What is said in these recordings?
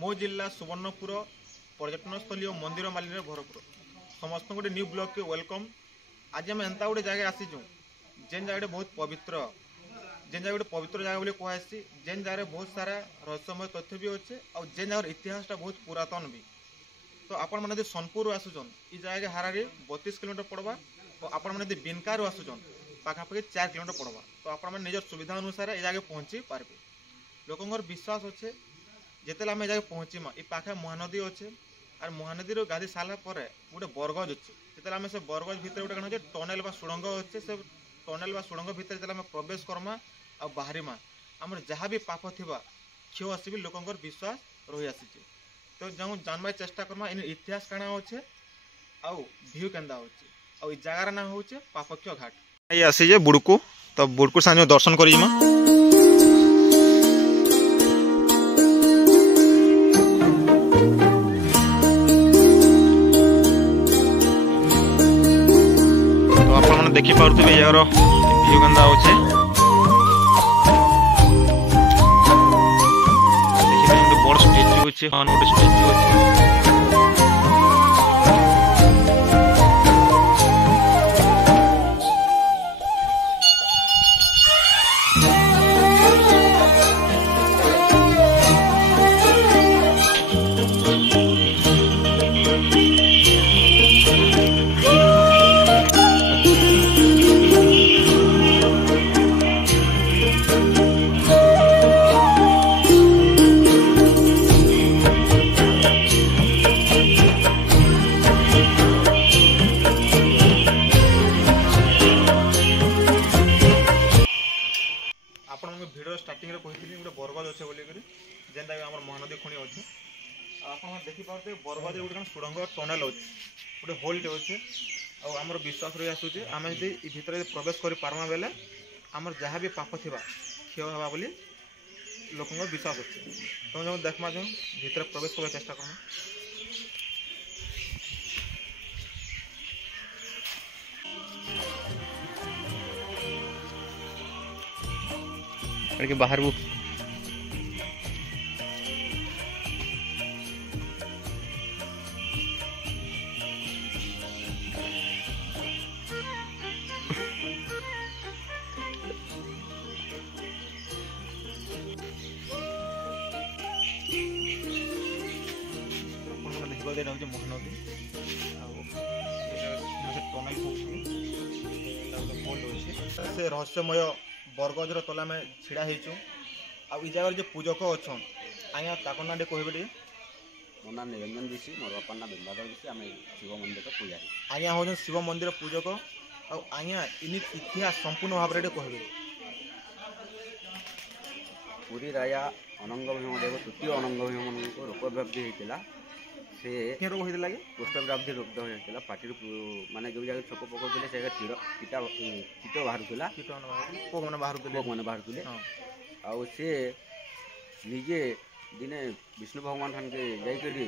मो जिला सुवर्णपुर पर्यटनस्थली और मंदिर मालिनी भरपूर समस्त गोटे न्यू ब्लॉग के वेलकम। आज आम एंता गोटे जगह आसीचु जेन जगह बहुत पवित्र जेन जगह गोटे पवित्र जगह बोली कहुसी जेन जगह बहुत सारा रहस्यमय तथ्य भी अच्छे और जेन जगह इतिहासटा बहुत पुरातन भी। तो आपण मैंने सोनपुर आसुचन ये जगह हारारी 32 किलोमीटर पड़वा और आपण मैंने बिनकार आसुचन पाखापाखि 4 किलोमीटर पड़वा। तो आपण मैंने निजर सुविधा अनुसार ये जगह पहुँची पार्बे। लोकंर विश्वास अच्छे जिते आम जगह पहुँचीमा ये पाखे महानदी अच्छे और महानदी गाधी सारा पर गोटे बरगज अच्छे जिते आम से बरगज भितर गोटे कौन टनेल बा सुड़ंग अच्छे से टनेल बा सुड़ंग भितर जो प्रवेश करमा आ बाहरीमा आमर जहाँ भी पाप थी क्षय आसबि लोकंर विश्वास रही आसी। तो जो जानवा चेष्टा करमा इन इतिहास काना अच्छे आउ भ्यू केंदा अच्छे और जगार ना हूँ पापक्ष घाट ये आसीजे बुड़कू। तो बुड़कू सामने दर्शन करीमा तो आप देखी पारे यार भ्यू केंदा अच्छे बड़ स्टेच्यू अच्छे गोटे स्टेच्यू अच्छे। भिडियो स्टार्टिंग रे कही गोटे बरगज अच्छे बोलिक जेनटा आम महानदी खुणी अच्छे आप देखिपे बरगज गोटे सुड़ंग टनेल अच्छे गोटे होलटे अच्छे आमर विश्वास रही आसूचे आम जी भितर प्रवेश कर पार्मा बेले आमर जहाँ भी पाप थी क्षय हवा बोली लोक विश्वास अच्छे। तुम जो देखमा जो भितर प्रवेश करने चेष्टा करना के बाहर वो महानदी से रहस्यमय बरगजर तले आम छिड़ा होचु आई जगह जो पूजक अच्छा आज्ञा ताक ना कहबे मो ना निरंजन ऋषि मोर बापा ना बिंबाधर ऋषि आम शिव मंदिर पूजारी आज्ञा हूँ शिव मंदिर पूजक आज्ञा इन इतिहास संपूर्ण भाव में कहबे। पुरी राजा अनंग भीमदेव तृतीय अनंग भीम को रोगव्याधि होता से रोग होता कुष्ठव्याधि रोग होता पार्टी माने जो जगह छप पकाउले से कीटा कीट बाहर पोक मैंने बाहर आउ से निजे दिने विष्णु भगवान ठान के जाकरी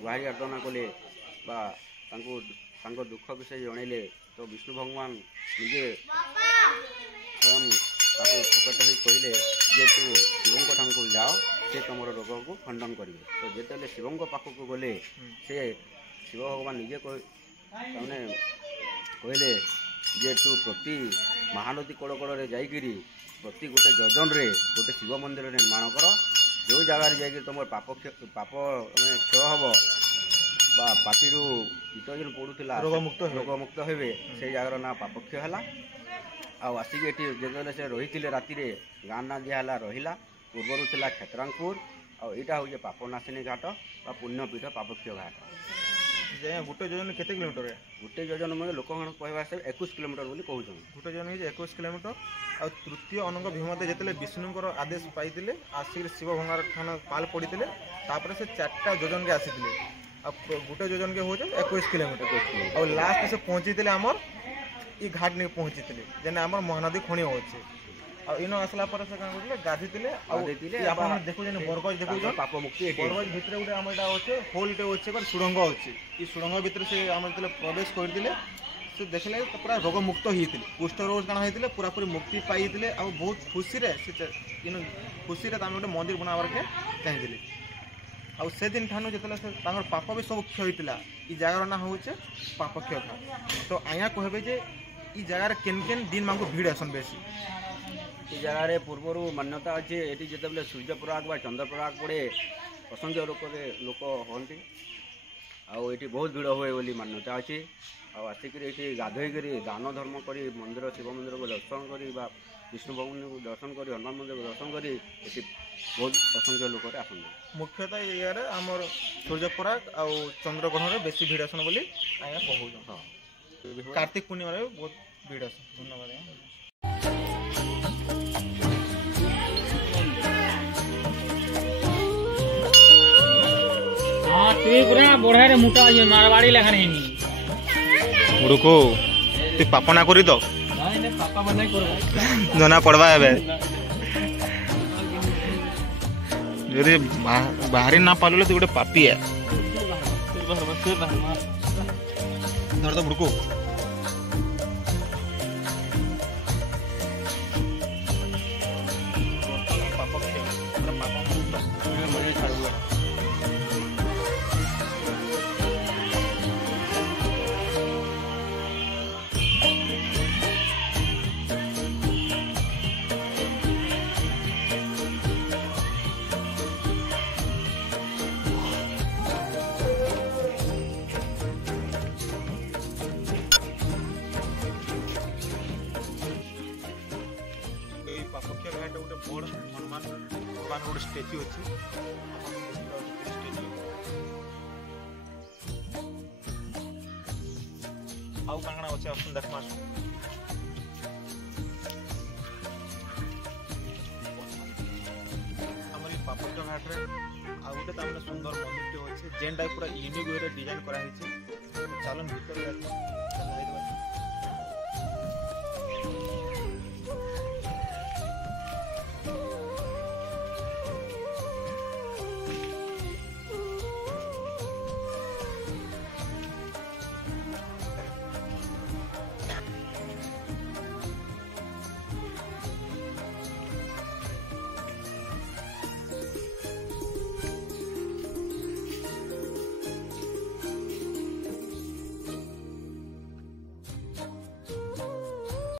गुहारी आराधना कले दुख विषय जनइले तो विष्णु भगवान निजे स्वयं प्रकट हो कहले जे तू शिवों ठान को जाओ से तुम रोग को खंडन करेंगे। तो जिते शिवों पाखक गले से शिव भगवान निजे कहले जे तू प्रति महानदी कड़ कड़े जाकरी प्रति गोटे जजन रे गोटे शिव मंदिर निर्माण कर जो जगार जा तुम पाप क्षय हम पार्टी कीट जो पड़ूला रोगमुक्त हे से जगार ना पाप क्षय है आसिक जो से रही राति गाँ ना दिहला रहा पूर्वर था क्षेत्रांगपुर आईटा हूँ पापनाशिनी घाट पुण्यपीठ पापक्ष घाट गोटे योजन के किलोमीटर गोटे योजन मैं लोक कहवा 21 किलोमीटर बोली कहूँ गोटे योजन 21 किलोमीटर आ तृतीय अनंग भीमदेव जिते विष्णुकर आदेश पाई आसिक शिव भंगार ठान पाल पड़ी से 4टा योजन के आसी गोटे योजन के हूँ 21 किलोमीटर और लास्ट से पहुँची आमर ये घाट नहीं पहुँची जेने आमर महानदी खुणी अच्छे और इन आसला पर से गाधी देखो बरगज देखो पाप मुक्ति बरगज भितर गोटे आम अच्छे होलटे अच्छे सुड़ंग अच्छे ये सुड़ंग भितर से आम जो प्रवेश करते से देखले तो पूरा रोग मुक्त होते कुष्ठ रोग काण होते पूरा पूरी मुक्ति पाई और बहुत खुशी से खुशी गोटे मंदिर बनाबार के चाहिए। ଆଉ ସେ ଦିନ ଠାନୁ ଯେତେବେଳେ ସେ ତାଙ୍କର ପାପ ବି ସବୁ କ୍ଷୟ ହେଇଥିଲା ଇ ଜାଗାର ନାଁ ହଉଛେ ପାପକ୍ଷୟ ଘାଟ। ତ ଆଜ୍ଞା କହିବେ ଯେ ଇ ଜାଗାରେ କେନ୍ କେନ୍ ଦିନ ମାନଙ୍କୁ ଭିଡ଼ ଆସନ୍ ବେଶୀ? ଏ ଜାଗାରେ ପୂର୍ବରୁ ମାନ୍ୟତା ଅଛି ଏଠି ଯେତେବେଳେ ସୂର୍ଯ୍ୟପରାଗ ବା ଚନ୍ଦ୍ରପରାଗ ପଡ଼େ ଅସଂଖ୍ୟ ଲୋକ ହୁଅନ୍ତି ଆଉ ଏଠି ବହୁତ ଭିଡ଼ ହୁଏ ବୋଲି ମାନ୍ୟତା ଅଛି। ଆଉ ଆସିକରି ଏଠି ଗାଧୋଇକରି ଦାନ ଧର୍ମ କରି ମନ୍ଦିର ଶିବ ମନ୍ଦିରକୁ ଦର୍ଶନ କରି ବା ବିଷ୍ଣୁ ଭଗବାନଙ୍କୁ ଦର୍ଶନ କରି ହନୁମାନ ମନ୍ଦିରକୁ ଦର୍ଶନ କରି ଏଠି ବହୁତ ଅସଂଖ୍ୟ ଲୋକରେ ଆସନ୍ତି। ମୁଖ୍ୟତଃ ଏ ଜାଗାରେ ଆମର ସୂର୍ଯ୍ୟପରାଗ ଆଉ ଚନ୍ଦ୍ରଗ୍ରହଣରେ ବେଶୀ ଭିଡ଼ ଆସନ୍ ବୋଲି ଆଜ୍ଞା କହୁଛନ୍। ହଁ କାର୍ତ୍ତିକ ପୂର୍ଣ୍ଣିମାରେ ବି ବହୁତ ଭିଡ଼ ଆସନ୍। ଧନ୍ୟବାଦ ଆଜ୍ଞା। हाँ तुई पूरा बढ़िया रे मोटा ये मारवाड़ी लेखा नहीं रुको तू पाप ना करी तो नहीं नहीं पापा बनाई करबो जना पड़वा है यदि बाहरी ना पालुले तो गोटे पापी है धर तो बुड़को ପାପକ୍ଷୟ ଘାଟ ଗୋଟେ ବଡ଼ ହନୁମାନ ଭଗବାନ ଗୋଟେ ଷ୍ଟାଚ୍ୟୁ ଅଛି। ଆଉ କାଣା କାଣା ଅଛି ଆସୁନ୍ ଦେଖମା। ଆମର ଏଇ ପାପକ୍ଷୟ ଘାଟରେ ଆଉ ଗୋଟେ ତାମାନେ ସୁନ୍ଦର ମନ୍ଦିରଟେ ଅଛି ଯେନ୍ଟା ପୁରା ୟୁନିକ୍ ୱେରେ ଡିଜାଇନ୍ କରାହେଇଛି। ଚାଲନ୍ ଭିତରେ